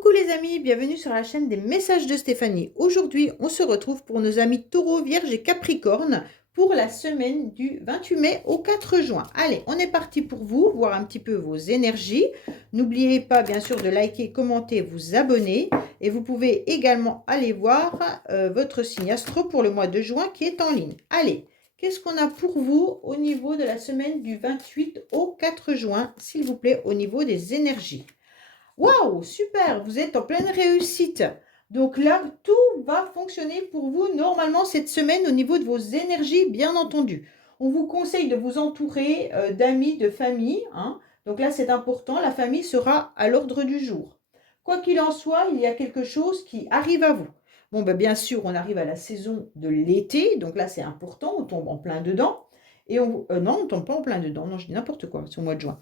Coucou les amis, bienvenue sur la chaîne des messages de Stéphanie. Aujourd'hui, on se retrouve pour nos amis Taureau, Vierge et Capricorne pour la semaine du 28 mai au 4 juin. Allez, on est parti pour vous, voir un petit peu vos énergies. N'oubliez pas bien sûr de liker, commenter, vous abonner. Et vous pouvez également aller voir votre signe astro pour le mois de juin qui est en ligne. Allez, qu'est-ce qu'on a pour vous au niveau de la semaine du 28 au 4 juin, s'il vous plaît, au niveau des énergies? Waouh, super, vous êtes en pleine réussite. Donc là, tout va fonctionner pour vous normalement cette semaine au niveau de vos énergies, bien entendu. On vous conseille de vous entourer d'amis, de famille, hein. Donc là, c'est important, la famille sera à l'ordre du jour. Quoi qu'il en soit, il y a quelque chose qui arrive à vous. Bon, ben, bien sûr, on arrive à la saison de l'été, donc là, c'est important, on tombe en plein dedans. Et non, on ne tombe pas en plein dedans, non, je dis n'importe quoi, c'est au mois de juin.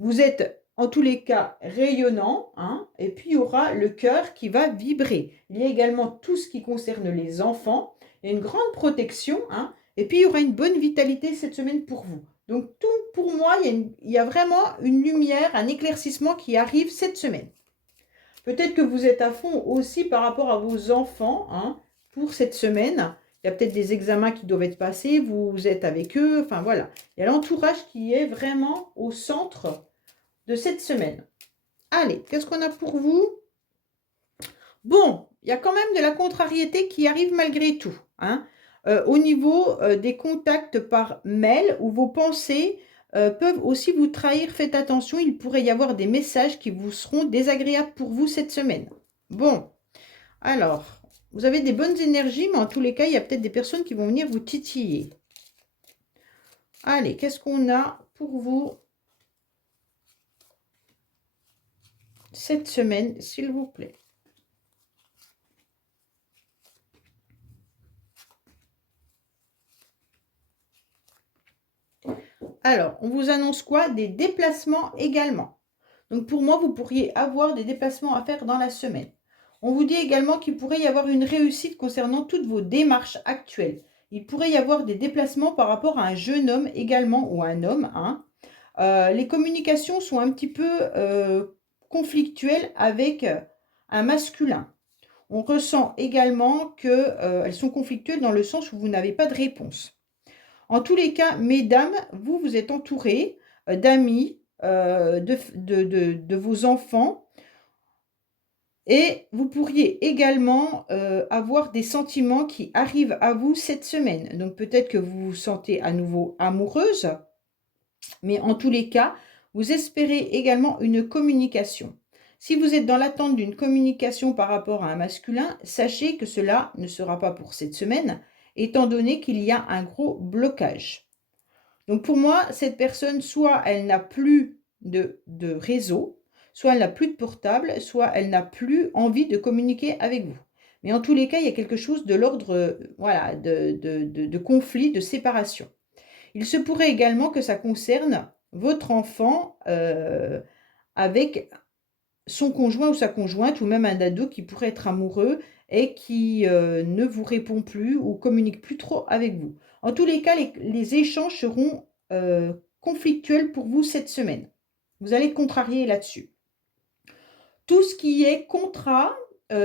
Vous êtes en tous les cas rayonnant, hein, et puis il y aura le cœur qui va vibrer. Il y a également tout ce qui concerne les enfants, il y a une grande protection, hein, et puis il y aura une bonne vitalité cette semaine pour vous. Donc tout pour moi, il y a vraiment une lumière, un éclaircissement qui arrive cette semaine. Peut-être que vous êtes à fond aussi par rapport à vos enfants, hein, pour cette semaine. Il y a peut-être des examens qui doivent être passés, vous êtes avec eux, enfin voilà. Il y a l'entourage qui est vraiment au centre de cette semaine. Allez, qu'est-ce qu'on a pour vous? Bon, il y a quand même de la contrariété qui arrive malgré tout, hein. Au niveau des contacts par mail où vos pensées peuvent aussi vous trahir, faites attention, il pourrait y avoir des messages qui vous seront désagréables pour vous cette semaine. Bon, alors, vous avez des bonnes énergies, mais en tous les cas, il y a peut-être des personnes qui vont venir vous titiller. Allez, qu'est-ce qu'on a pour vous cette semaine, s'il vous plaît? Alors, on vous annonce quoi? Des déplacements également. Donc, pour moi, vous pourriez avoir des déplacements à faire dans la semaine. On vous dit également qu'il pourrait y avoir une réussite concernant toutes vos démarches actuelles. Il pourrait y avoir des déplacements par rapport à un jeune homme également ou un homme, hein. Les communications sont un petit peu conflictuelles avec un masculin. On ressent également qu'elles sont conflictuelles dans le sens où vous n'avez pas de réponse. En tous les cas, mesdames, vous êtes entourées d'amis, de vos enfants, et vous pourriez également avoir des sentiments qui arrivent à vous cette semaine. Donc peut-être que vous vous sentez à nouveau amoureuse, mais en tous les cas, vous espérez également une communication. Si vous êtes dans l'attente d'une communication par rapport à un masculin, sachez que cela ne sera pas pour cette semaine, étant donné qu'il y a un gros blocage. Donc pour moi, cette personne, soit elle n'a plus de réseau, soit elle n'a plus de portable, soit elle n'a plus envie de communiquer avec vous. Mais en tous les cas, il y a quelque chose de l'ordre voilà, de conflit, de séparation. Il se pourrait également que ça concerne votre enfant avec son conjoint ou sa conjointe, ou même un ado qui pourrait être amoureux et qui ne vous répond plus ou communique plus trop avec vous. En tous les cas, les échanges seront conflictuels pour vous cette semaine. Vous allez contrarier là-dessus. Tout ce qui est contrat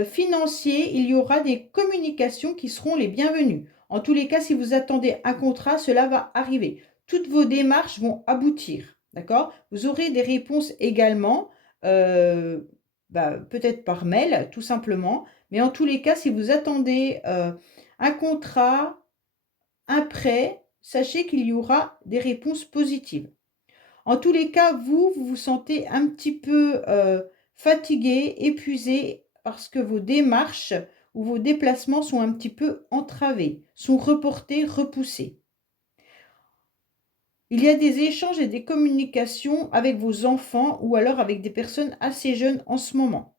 financier, il y aura des communications qui seront les bienvenues. En tous les cas, si vous attendez un contrat, cela va arriver. Toutes vos démarches vont aboutir. D'accord? Vous aurez des réponses également, peut-être par mail, tout simplement. Mais en tous les cas, si vous attendez un contrat, un prêt, sachez qu'il y aura des réponses positives. En tous les cas, vous vous sentez un petit peu fatigué, épuisé, parce que vos démarches ou vos déplacements sont un petit peu entravés, sont reportés, repoussés. Il y a des échanges et des communications avec vos enfants ou alors avec des personnes assez jeunes en ce moment.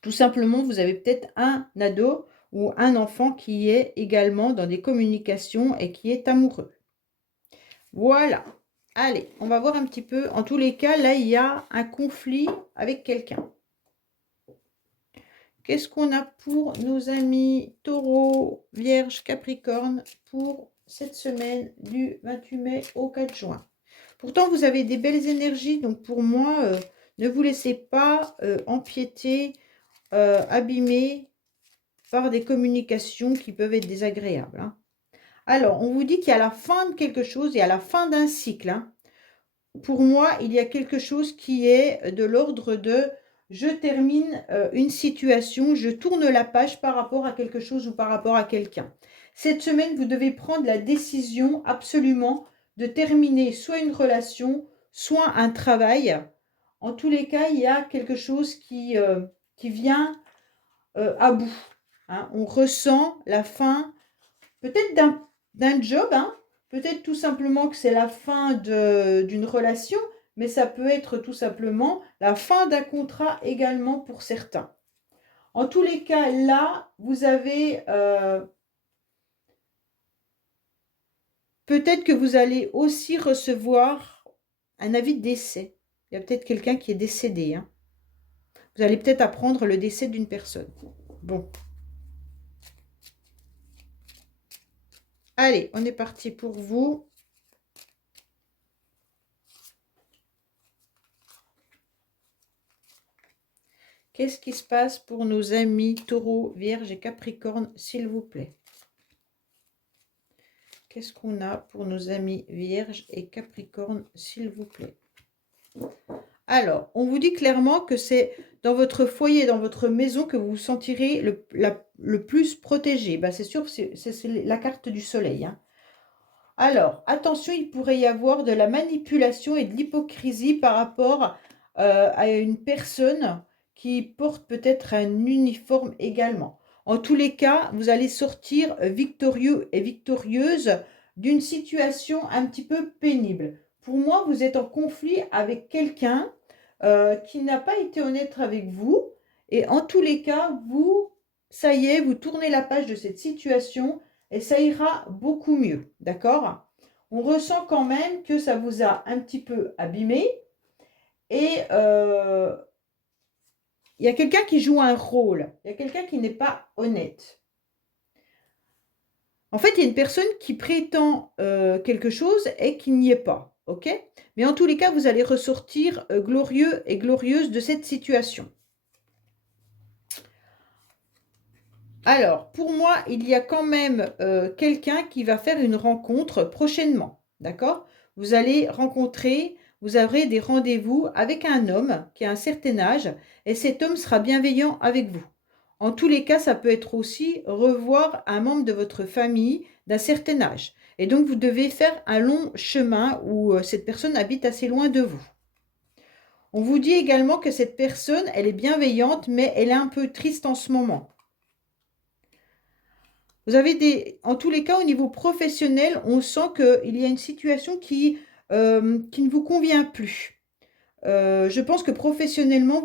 Tout simplement, vous avez peut-être un ado ou un enfant qui est également dans des communications et qui est amoureux. Voilà. Allez, on va voir un petit peu. En tous les cas, là, il y a un conflit avec quelqu'un. Qu'est-ce qu'on a pour nos amis Taureau, Vierge, Capricorne pour cette semaine du 28 mai au 4 juin? Pourtant, vous avez des belles énergies. Donc, pour moi, Ne vous laissez pas empiéter, abîmer par des communications qui peuvent être désagréables, hein. Alors, on vous dit qu'il y a la fin de quelque chose et à la fin d'un cycle, hein. Pour moi, il y a quelque chose qui est de l'ordre de je termine une situation, je tourne la page par rapport à quelque chose ou par rapport à quelqu'un. Cette semaine, vous devez prendre la décision absolument de terminer soit une relation, soit un travail. En tous les cas, il y a quelque chose qui vient à bout, hein. On ressent la fin peut-être d'un job, hein. Peut-être tout simplement que c'est la fin d'une relation, mais ça peut être tout simplement la fin d'un contrat également pour certains. En tous les cas, là, vous avez peut-être que vous allez aussi recevoir un avis de décès. Il y a peut-être quelqu'un qui est décédé, hein. Vous allez peut-être apprendre le décès d'une personne. Bon. Allez, on est parti pour vous. Qu'est-ce qui se passe pour nos amis Taureau, Vierge et Capricorne, s'il vous plaît? Qu'est-ce qu'on a pour nos amis Vierge et Capricorne, s'il vous plaît? Alors, on vous dit clairement que c'est dans votre foyer, dans votre maison que vous vous sentirez le plus protégé. Ben, c'est sûr, c'est la carte du soleil, hein. Alors, attention, il pourrait y avoir de la manipulation et de l'hypocrisie par rapport à une personne qui porte peut-être un uniforme également. En tous les cas, vous allez sortir victorieux et victorieuse d'une situation un petit peu pénible. Pour moi, vous êtes en conflit avec quelqu'un qui n'a pas été honnête avec vous. Et en tous les cas, vous, ça y est, vous tournez la page de cette situation et ça ira beaucoup mieux, d'accord? On ressent quand même que ça vous a un petit peu abîmé et il y a quelqu'un qui joue un rôle, il y a quelqu'un qui n'est pas honnête. En fait, il y a une personne qui prétend quelque chose et qui n'y est pas, ok? Mais en tous les cas, vous allez ressortir glorieux et glorieuse de cette situation. Alors, pour moi, il y a quand même quelqu'un qui va faire une rencontre prochainement, d'accord? Vous allez rencontrer, vous aurez des rendez-vous avec un homme qui a un certain âge et cet homme sera bienveillant avec vous. En tous les cas, ça peut être aussi revoir un membre de votre famille d'un certain âge. Et donc, vous devez faire un long chemin où cette personne habite assez loin de vous. On vous dit également que cette personne, elle est bienveillante, mais elle est un peu triste en ce moment. Vous avez en tous les cas, au niveau professionnel, on sent qu'il y a une situation qui ne vous convient plus. Je pense que professionnellement,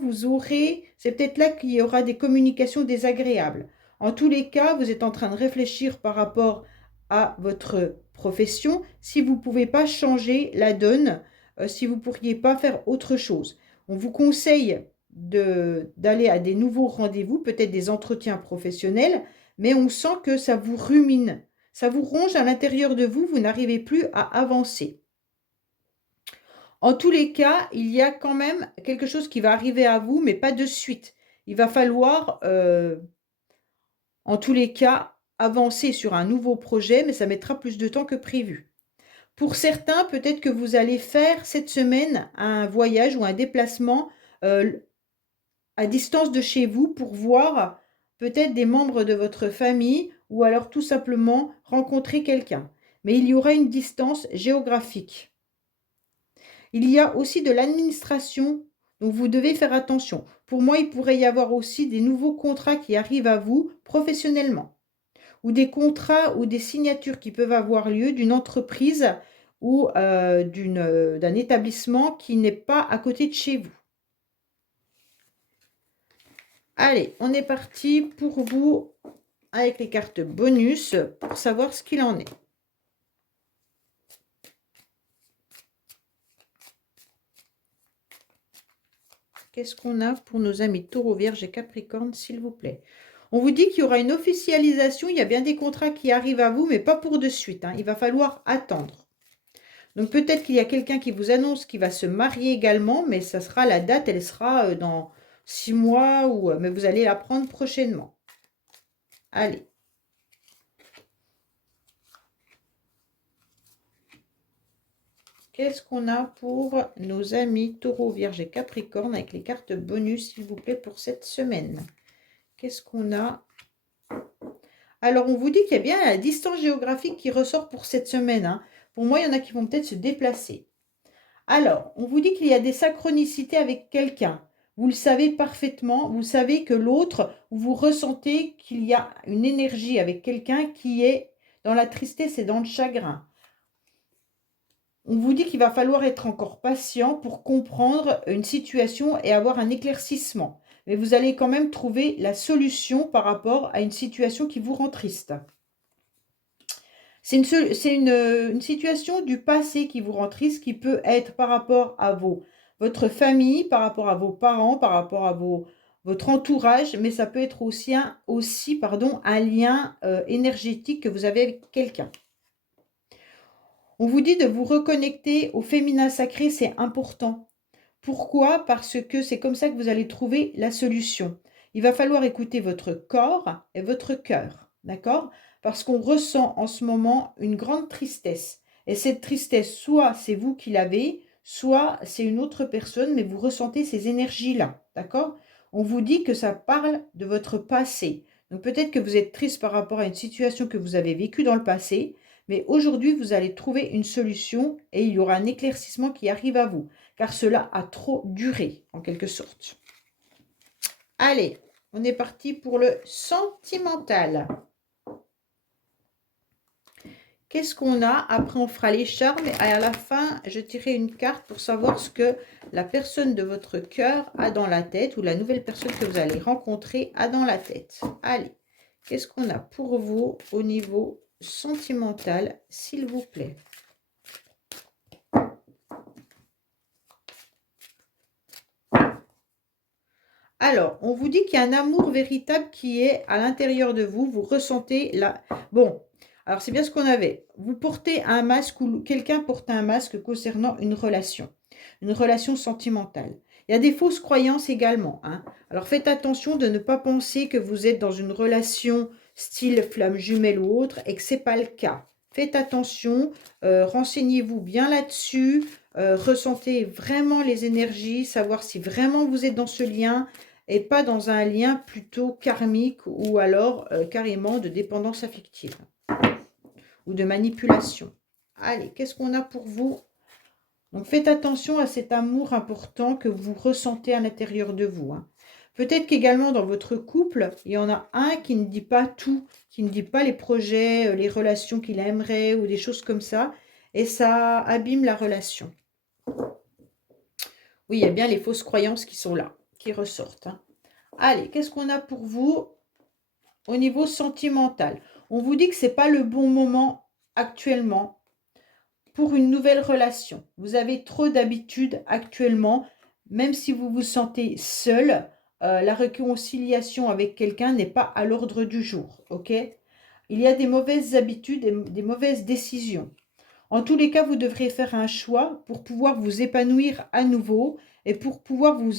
c'est peut-être là qu'il y aura des communications désagréables. En tous les cas, vous êtes en train de réfléchir par rapport à votre profession, si vous ne pouvez pas changer la donne, si vous ne pourriez pas faire autre chose. On vous conseille d'aller à des nouveaux rendez-vous, peut-être des entretiens professionnels, mais on sent que ça vous rumine, ça vous ronge à l'intérieur de vous, vous n'arrivez plus à avancer. En tous les cas, il y a quand même quelque chose qui va arriver à vous, mais pas de suite. Il va falloir, en tous les cas, avancer sur un nouveau projet, mais ça mettra plus de temps que prévu. Pour certains, peut-être que vous allez faire cette semaine un voyage ou un déplacement à distance de chez vous pour voir peut-être des membres de votre famille ou alors tout simplement rencontrer quelqu'un. Mais il y aura une distance géographique. Il y a aussi de l'administration, donc vous devez faire attention. Pour moi, il pourrait y avoir aussi des nouveaux contrats qui arrivent à vous professionnellement, ou des contrats ou des signatures qui peuvent avoir lieu d'une entreprise ou d'un établissement qui n'est pas à côté de chez vous. Allez, on est parti pour vous avec les cartes bonus pour savoir ce qu'il en est. Qu'est-ce qu'on a pour nos amis Taureau, Vierge et Capricorne, s'il vous plaît? On vous dit qu'il y aura une officialisation, il y a bien des contrats qui arrivent à vous, mais pas pour de suite, hein. Il va falloir attendre. Donc peut-être qu'il y a quelqu'un qui vous annonce qu'il va se marier également, mais ça sera la date, elle sera dans 6 mois, mais vous allez l'apprendre prochainement. Allez. Qu'est-ce qu'on a pour nos amis Taureau, Vierge et Capricorne avec les cartes bonus, s'il vous plaît, pour cette semaine? Qu'est-ce qu'on a? Alors, on vous dit qu'il y a bien la distance géographique qui ressort pour cette semaine, hein. Pour moi, il y en a qui vont peut-être se déplacer. Alors, on vous dit qu'il y a des synchronicités avec quelqu'un. Vous le savez parfaitement. Vous savez que l'autre, vous ressentez qu'il y a une énergie avec quelqu'un qui est dans la tristesse et dans le chagrin. On vous dit qu'il va falloir être encore patient pour comprendre une situation et avoir un éclaircissement. Mais vous allez quand même trouver la solution par rapport à une situation qui vous rend triste. C'est une situation du passé qui vous rend triste, qui peut être par rapport à votre famille, par rapport à vos parents, par rapport à votre entourage, mais ça peut être aussi un lien énergétique que vous avez avec quelqu'un. On vous dit de vous reconnecter au féminin sacré, c'est important. Pourquoi? Parce que c'est comme ça que vous allez trouver la solution. Il va falloir écouter votre corps et votre cœur, d'accord? Parce qu'on ressent en ce moment une grande tristesse. Et cette tristesse, soit c'est vous qui l'avez, soit c'est une autre personne, mais vous ressentez ces énergies-là, d'accord? On vous dit que ça parle de votre passé. Donc peut-être que vous êtes triste par rapport à une situation que vous avez vécue dans le passé, mais aujourd'hui, vous allez trouver une solution et il y aura un éclaircissement qui arrive à vous, car cela a trop duré, en quelque sorte. Allez, on est parti pour le sentimental. Qu'est-ce qu'on a? Après, on fera les charmes. Et à la fin, je tirerai une carte pour savoir ce que la personne de votre cœur a dans la tête ou la nouvelle personne que vous allez rencontrer a dans la tête. Allez, qu'est-ce qu'on a pour vous au niveau sentimental, s'il vous plaît? Alors, on vous dit qu'il y a un amour véritable qui est à l'intérieur de vous. Vous ressentez la... Bon, alors c'est bien ce qu'on avait. Vous portez un masque ou quelqu'un porte un masque concernant une relation sentimentale. Il y a des fausses croyances également, hein. Alors faites attention de ne pas penser que vous êtes dans une relation style flamme jumelle ou autre et que ce n'est pas le cas. Faites attention, renseignez-vous bien là-dessus, ressentez vraiment les énergies, savoir si vraiment vous êtes dans ce lien et pas dans un lien plutôt karmique ou alors carrément de dépendance affective ou de manipulation. Allez, qu'est-ce qu'on a pour vous? Donc faites attention à cet amour important que vous ressentez à l'intérieur de vous, hein. Peut-être qu'également dans votre couple, il y en a un qui ne dit pas tout, qui ne dit pas les projets, les relations qu'il aimerait ou des choses comme ça, et ça abîme la relation. Oui, il y a bien les fausses croyances qui sont là, qui ressortent, hein. Allez, qu'est-ce qu'on a pour vous au niveau sentimental? On vous dit que ce n'est pas le bon moment actuellement pour une nouvelle relation. Vous avez trop d'habitudes actuellement, même si vous vous sentez seul, la réconciliation avec quelqu'un n'est pas à l'ordre du jour, ok? Il y a des mauvaises habitudes et des mauvaises décisions. En tous les cas, vous devrez faire un choix pour pouvoir vous épanouir à nouveau et pour pouvoir vous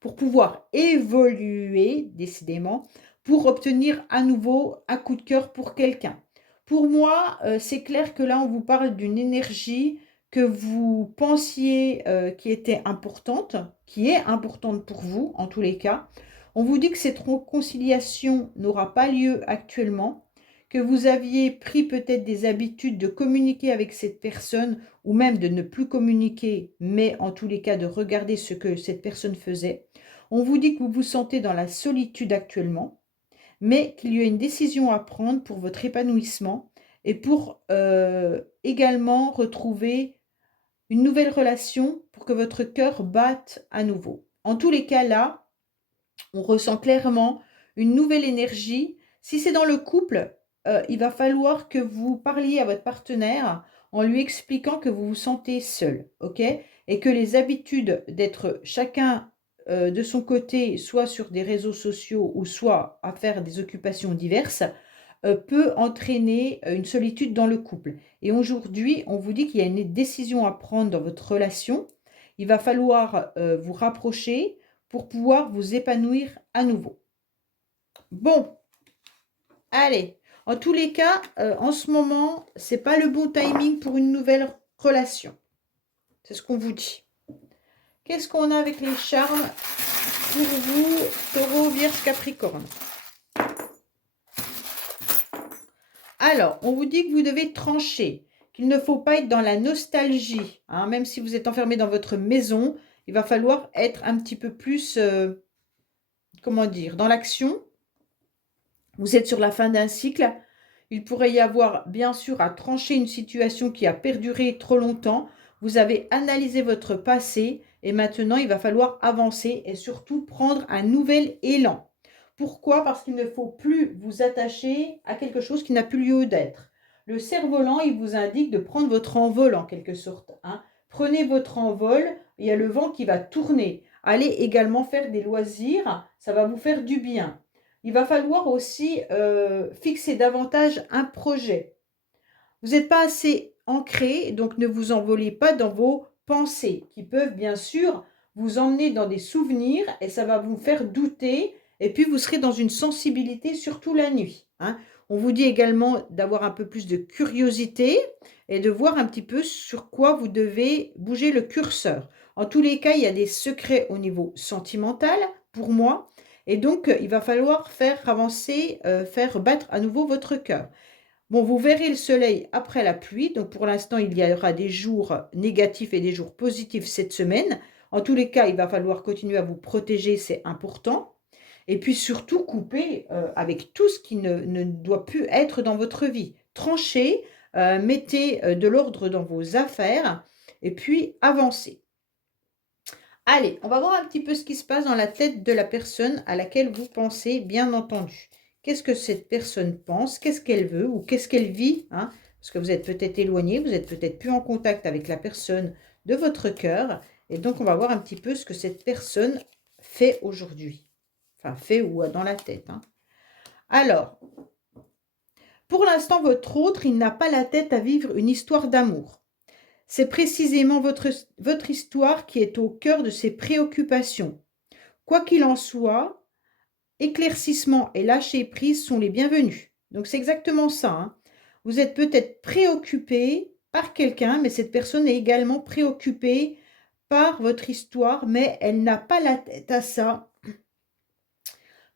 pour pouvoir évoluer, décidément, pour obtenir à nouveau un coup de cœur pour quelqu'un. Pour moi, c'est clair que là, on vous parle d'une énergie que vous pensiez qui était importante, qui est importante pour vous, en tous les cas. On vous dit que cette réconciliation n'aura pas lieu actuellement, que vous aviez pris peut-être des habitudes de communiquer avec cette personne ou même de ne plus communiquer, mais en tous les cas de regarder ce que cette personne faisait. On vous dit que vous vous sentez dans la solitude actuellement, mais qu'il y a une décision à prendre pour votre épanouissement et pour également retrouver une nouvelle relation pour que votre cœur batte à nouveau. En tous les cas, là, on ressent clairement une nouvelle énergie. Si c'est dans le couple, il va falloir que vous parliez à votre partenaire en lui expliquant que vous vous sentez seul, ok? Et que les habitudes d'être chacun de son côté, soit sur des réseaux sociaux ou soit à faire des occupations diverses, peut entraîner une solitude dans le couple. Et aujourd'hui, on vous dit qu'il y a une décision à prendre dans votre relation. Il va falloir vous rapprocher pour pouvoir vous épanouir à nouveau. Bon, allez. En tous les cas, en ce moment, c'est pas le bon timing pour une nouvelle relation. C'est ce qu'on vous dit. Qu'est-ce qu'on a avec les charmes pour vous, Taureau, Vierge, Capricorne? Alors, on vous dit que vous devez trancher, qu'il ne faut pas être dans la nostalgie. Hein, même si vous êtes enfermé dans votre maison, il va falloir être un petit peu plus, comment dire, dans l'action. Vous êtes sur la fin d'un cycle. Il pourrait y avoir, bien sûr, à trancher une situation qui a perduré trop longtemps. Vous avez analysé votre passé et maintenant, il va falloir avancer et surtout prendre un nouvel élan. Pourquoi? Parce qu'il ne faut plus vous attacher à quelque chose qui n'a plus lieu d'être. Le cerf-volant, il vous indique de prendre votre envol en quelque sorte. Hein. Prenez votre envol, il y a le vent qui va tourner. Allez également faire des loisirs, ça va vous faire du bien. Il va falloir aussi fixer davantage un projet. Vous n'êtes pas assez ancré, donc ne vous envolez pas dans vos pensées qui peuvent bien sûr vous emmener dans des souvenirs et ça va vous faire douter et puis vous serez dans une sensibilité surtout la nuit. Hein. On vous dit également d'avoir un peu plus de curiosité et de voir un petit peu sur quoi vous devez bouger le curseur. En tous les cas, il y a des secrets au niveau sentimental pour moi et donc il va falloir faire avancer, faire battre à nouveau votre cœur. Bon, vous verrez le soleil après la pluie. Donc, pour l'instant, il y aura des jours négatifs et des jours positifs cette semaine. En tous les cas, il va falloir continuer à vous protéger, c'est important. Et puis, surtout, couper avec tout ce qui ne doit plus être dans votre vie. Tranchez, mettez de l'ordre dans vos affaires et puis avancez. Allez, on va voir un petit peu ce qui se passe dans la tête de la personne à laquelle vous pensez, bien entendu. Qu'est-ce que cette personne pense? Qu'est-ce qu'elle veut ou qu'est-ce qu'elle vit? Hein? Parce que vous êtes peut-être éloigné, vous êtes peut-être plus en contact avec la personne de votre cœur. Et donc, on va voir un petit peu ce que cette personne fait aujourd'hui. Enfin, fait ou a dans la tête. Hein. Alors, pour l'instant, votre autre, il n'a pas la tête à vivre une histoire d'amour. C'est précisément votre histoire qui est au cœur de ses préoccupations. Quoi qu'il en soit, éclaircissement et lâcher prise sont les bienvenus. Donc c'est exactement ça. Hein. Vous êtes peut-être préoccupé par quelqu'un, mais cette personne est également préoccupée par votre histoire, mais elle n'a pas la tête à ça.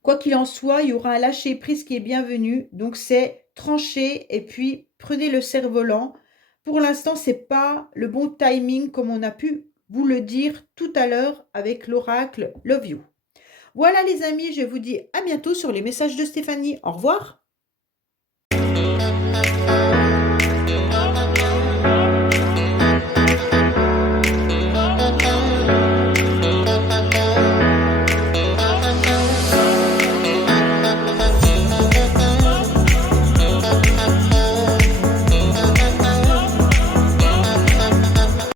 Quoi qu'il en soit, il y aura un lâcher prise qui est bienvenu. Donc c'est trancher et puis prenez le cerf-volant. Pour l'instant, ce n'est pas le bon timing comme on a pu vous le dire tout à l'heure avec l'oracle Love You. Voilà les amis, je vous dis à bientôt sur les messages de Stéphanie. Au revoir.